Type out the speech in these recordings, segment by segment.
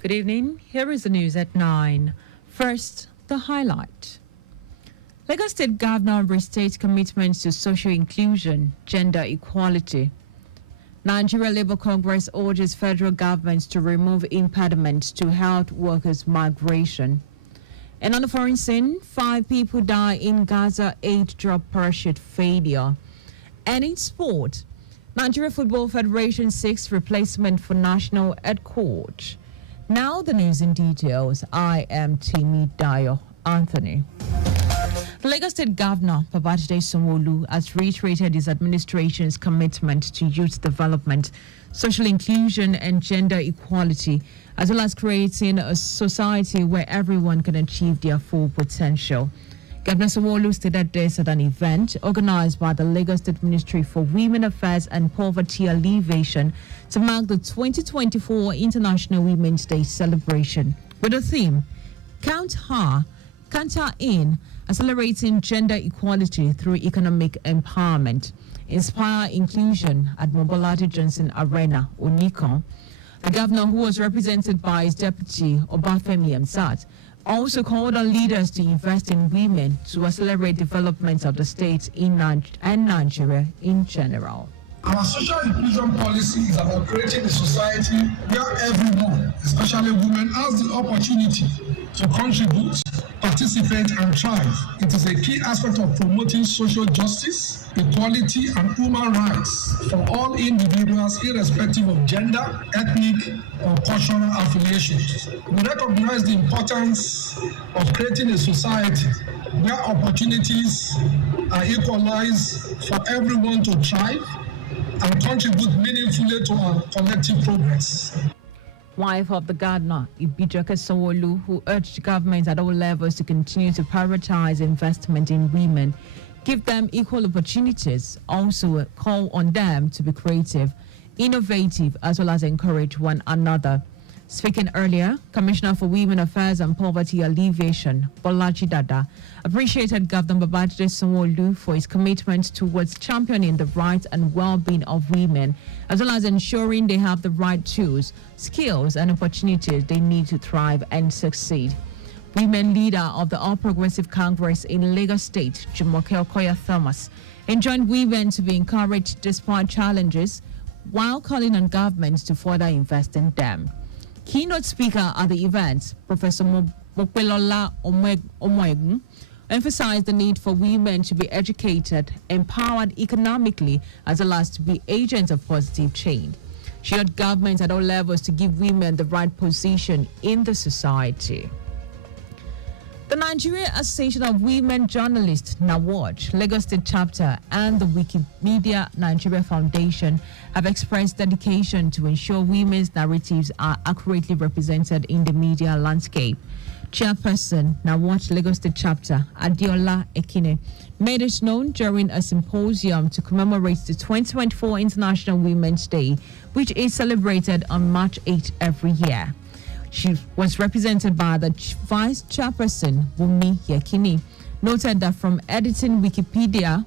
Good evening. Here is the news at 9. First, the highlight. Lagos State Governor restates commitments to social inclusion, gender equality. Nigeria Labour Congress urges federal governments to remove impediments to health workers' migration. And on the foreign scene, 5 people die in Gaza aid-drop parachute failure. And in sport, Nigeria Football Federation seeks replacement for national head coach. Now the news in details. I am Timmy Dayo Anthony. The Lagos State Governor, Babajide Sanwo-Olu, has reiterated his administration's commitment to youth development, social inclusion and gender equality, as well as creating a society where everyone can achieve their full potential. Governor Sanwo-Olu stated this at an event organized by the Lagos State Ministry for Women Affairs and Poverty Alleviation to mark the 2024 International Women's Day celebration with the theme, Count Her, Count In, Accelerating Gender Equality Through Economic Empowerment, Inspire Inclusion at Mobolaji Johnson Arena, Onikon. The governor, who was represented by his deputy, Obafemi Amsat, also called on leaders to invest in women to accelerate development of the state and Nigeria in general. Our social inclusion policy is about creating a society where everyone, especially women, has the opportunity to contribute, participate, and thrive. It is a key aspect of promoting social justice, equality, and human rights for all individuals, irrespective of gender, ethnic, or cultural affiliations. We recognize the importance of creating a society where opportunities are equalized for everyone to thrive and contribute meaningfully to our collective progress. Wife of the gardener, Ibijake Sanwo-Olu, who urged governments at all levels to continue to prioritize investment in women, give them equal opportunities, also call on them to be creative, innovative, as well as encourage one another. Speaking earlier, Commissioner for Women Affairs and Poverty Alleviation, Bolaji Dada, appreciated Governor Babajide Sanwo-Olu for his commitment towards championing the rights and well-being of women, as well as ensuring they have the right tools, skills, and opportunities they need to thrive and succeed. Women leader of the All Progressive Congress in Lagos State, Jumoke Okoya Thomas, enjoined women to be encouraged despite challenges, while calling on governments to further invest in them. Keynote speaker at the event, Professor Mopelola Omoegun, emphasized the need for women to be educated, empowered economically, as well as to be agents of positive change. She urged governments at all levels to give women the right position in the society. The Nigeria Association of Women Journalists, NAWOJ, Lagos State Chapter, and the Wikimedia Nigeria Foundation have expressed dedication to ensure women's narratives are accurately represented in the media landscape. Chairperson, NAWOJ Lagos State Chapter, Adiola Ekine, made it known during a symposium to commemorate the 2024 International Women's Day, which is celebrated on March 8 every year. She was represented by the Vice Chairperson, Wumi Yekini, noted that from editing Wikipedia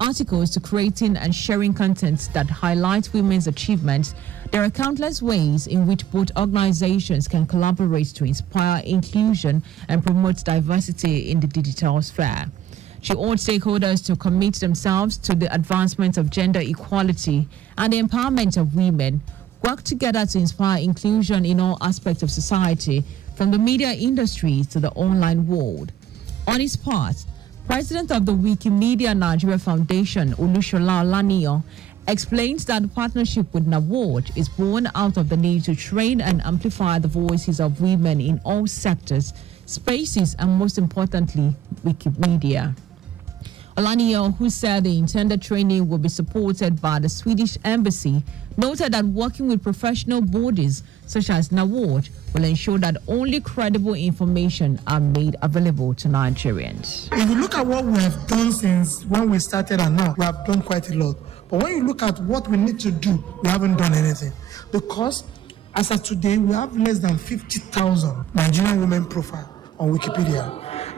articles to creating and sharing content that highlights women's achievements, there are countless ways in which both organizations can collaborate to inspire inclusion and promote diversity in the digital sphere. She urged stakeholders to commit themselves to the advancement of gender equality and the empowerment of women, work together to inspire inclusion in all aspects of society, from the media industry to the online world. On his part, President of the Wikimedia Nigeria Foundation, Olushola Olaniyan, explains that the partnership with NAWOJ is born out of the need to train and amplify the voices of women in all sectors, spaces, and most importantly, Wikimedia. Olaniyan, who said the intended training will be supported by the Swedish Embassy, noted that working with professional bodies such as NAWOJ will ensure that only credible information are made available to Nigerians. If you look at what we have done since when we started and now, we have done quite a lot. But when you look at what we need to do, we haven't done anything. Because as of today, we have less than 50,000 Nigerian women profile on Wikipedia.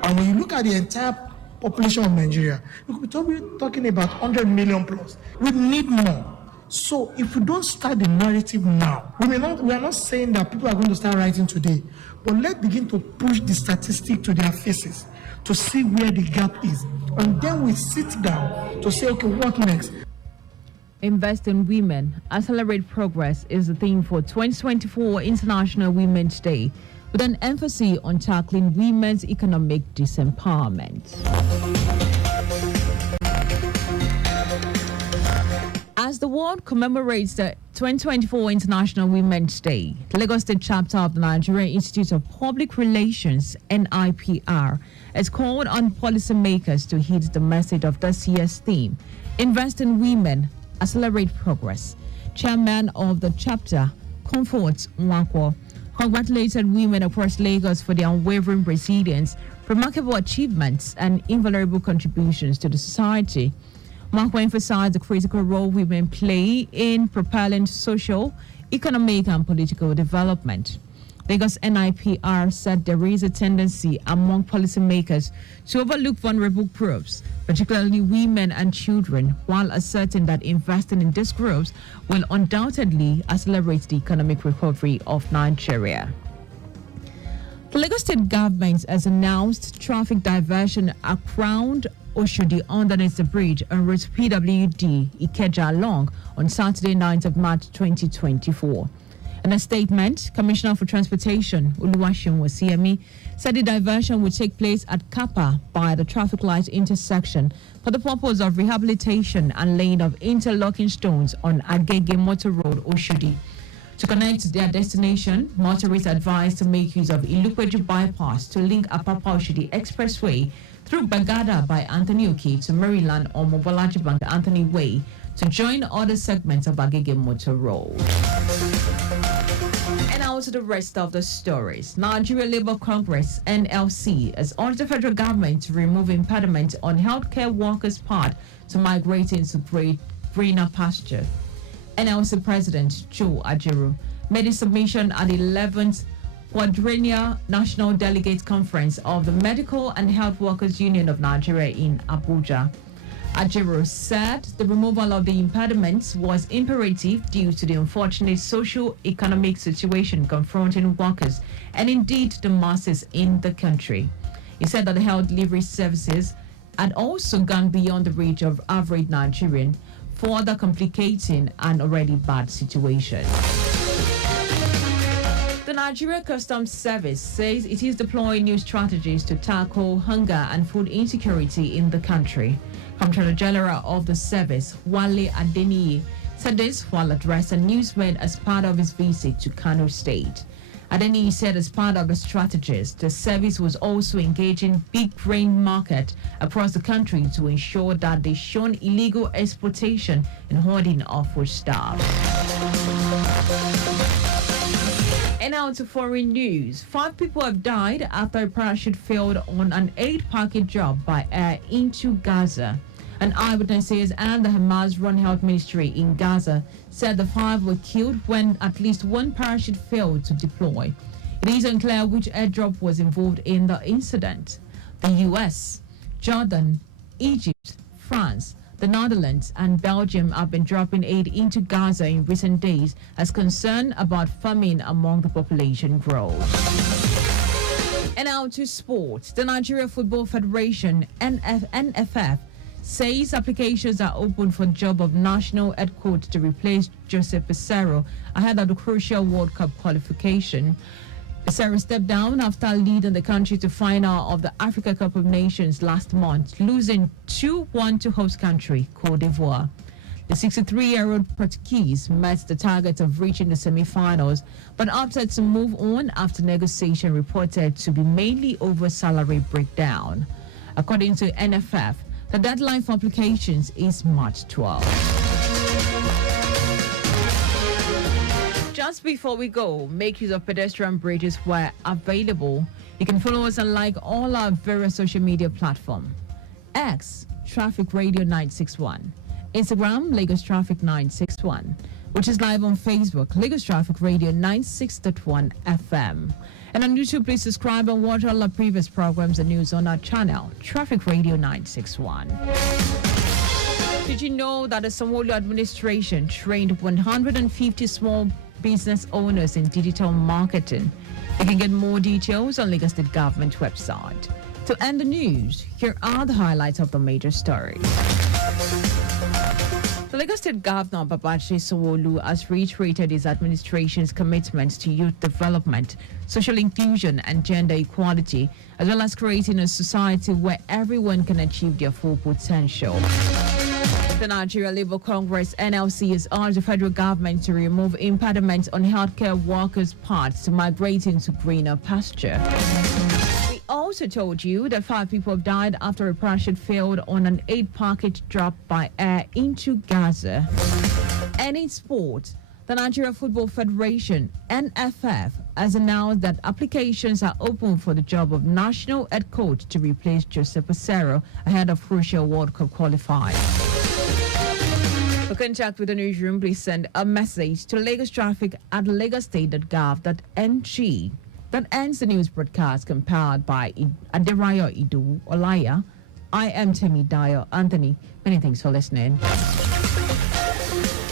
And when you look at the entire population of Nigeria, we could be talking about 100 million plus. We need more. So if we don't start the narrative now, we are not saying that people are going to start writing today, but let's begin to push the statistic to their faces to see where the gap is. And then we sit down to say, okay, what next? Invest in women, accelerate progress is the theme for 2024 International Women's Day, with an emphasis on tackling women's economic disempowerment. As the world commemorates the 2024 International Women's Day, the Lagos State chapter of the Nigerian Institute of Public Relations, NIPR, has called on policymakers to heed the message of this year's theme, Invest in Women, Accelerate Progress. Chairman of the chapter, Comfort Nwakwo, congratulated women across Lagos for their unwavering resilience, remarkable achievements, and invaluable contributions to the society. Nwakwo emphasized the critical role women play in propelling social, economic, and political development. Lagos NIPR said there is a tendency among policymakers to overlook vulnerable groups, particularly women and children, while asserting that investing in these groups will undoubtedly accelerate the economic recovery of Nigeria. The Lagos State government has announced traffic diversion around Oshodi underneath the bridge on route PWD Ikeja along on Saturday, 9th of March 2024. In a statement, Commissioner for Transportation, Oluwaseun Wasiemi, said the diversion would take place at Kappa by the traffic light intersection for the purpose of rehabilitation and laying of interlocking stones on Agege Motor Road, Oshodi. To connect their destination, motorists advised to make use of Ilupeju bypass to link Apapa Oshodi Expressway through Bagada by Anthony Oki to Maryland or Mobolaji Bank Anthony Way to join other segments of Agege Motor Road. And now to the rest of the stories. Nigeria Labour Congress, NLC, has urged the federal government to remove impediment on healthcare workers' part to migrate into greener pasture. NLC President Joe Ajaero made a submission at the 11th Quadrennial National Delegate Conference of the Medical and Health Workers Union of Nigeria in Abuja. Ajaero said the removal of the impediments was imperative due to the unfortunate socio-economic situation confronting workers and indeed the masses in the country. He said that the health delivery services had also gone beyond the reach of average Nigerian, further complicating an already bad situation. The Nigeria Customs Service says it is deploying new strategies to tackle hunger and food insecurity in the country. Comptroller General of the service, Wale Adeniyi, said this while addressing newsmen as part of his visit to Kano State. Adeniyi said as part of the strategies, the service was also engaging big grain market across the country to ensure that they shun illegal exportation and hoarding of foodstuff. And now to foreign news. 5 people have died after a parachute failed on an aid package job by air into Gaza. An eyewitnesses and the Hamas-run health ministry in Gaza said the 5 were killed when at least one parachute failed to deploy. It is unclear which airdrop was involved in the incident. The US, Jordan, Egypt, France, the Netherlands and Belgium have been dropping aid into Gaza in recent days as concern about famine among the population grows. And now to sports. The Nigeria Football Federation, NFF, says applications are open for the job of national head coach to replace Joseph Pesero ahead of the crucial World Cup qualification. Pesero stepped down after leading the country to final of the Africa Cup of Nations last month, losing 2-1 to host country, Cote d'Ivoire. The 63-year-old Portuguese met the target of reaching the semi-finals, but opted to move on after negotiation reported to be mainly over salary breakdown. According to NFF, the deadline for applications is March 12. Just before we go, make use of pedestrian bridges where available. You can follow us and like all our various social media platforms. X, Traffic Radio 961. Instagram, Lagos Traffic 961. Which is live on Facebook, Lagos Traffic Radio 96.1 FM. And on YouTube, please subscribe and watch all our previous programs and news on our channel, Traffic Radio 961. Did you know that the Sanwo-Olu administration trained 150 small business owners in digital marketing? You can get more details on Lagos State Government website. To end the news, here are the highlights of the major stories. The Lagos State Governor Babajide Sanwo-Olu has reiterated his administration's commitment to youth development, social inclusion and gender equality, as well as creating a society where everyone can achieve their full potential. The Nigeria Labour Congress (NLC) has urged the federal government to remove impediments on healthcare workers' parts to migrate into greener pasture. We also told you that 5 people have died after a parachute failed on an aid package dropped by air into Gaza. And in sport, the Nigeria Football Federation (NFF) has announced that applications are open for the job of national head coach to replace Joseph Osero ahead of crucial World Cup qualifiers. For contact with the newsroom, please send a message to lagostraffic@lagosstate.gov.ng. That ends the news broadcast compiled by Aderayo Idu Olaya. I am Dayo Anthony. Many thanks for listening.